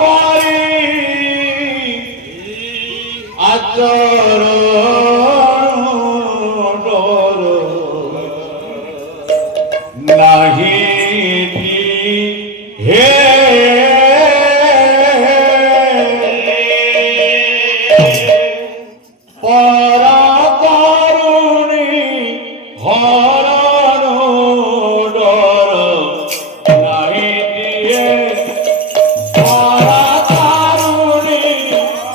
পারি আচরণ নাহি হে পরাকারুণী হরণ ডর নাহি দিয়ে পরাকারুণী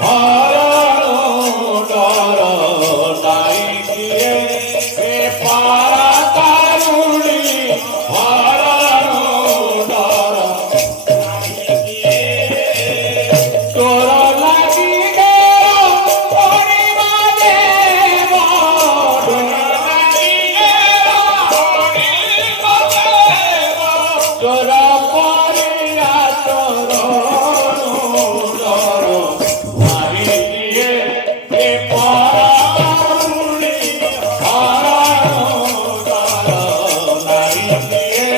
হরণ ডর নাহি দিয়ে হে পরাকারুণী হরণ ডর তোর লাগি তোরা পরিয়া তোর মারি দিয়ে এ পরাকারুণী হরণ ডর নাহি দিয়ে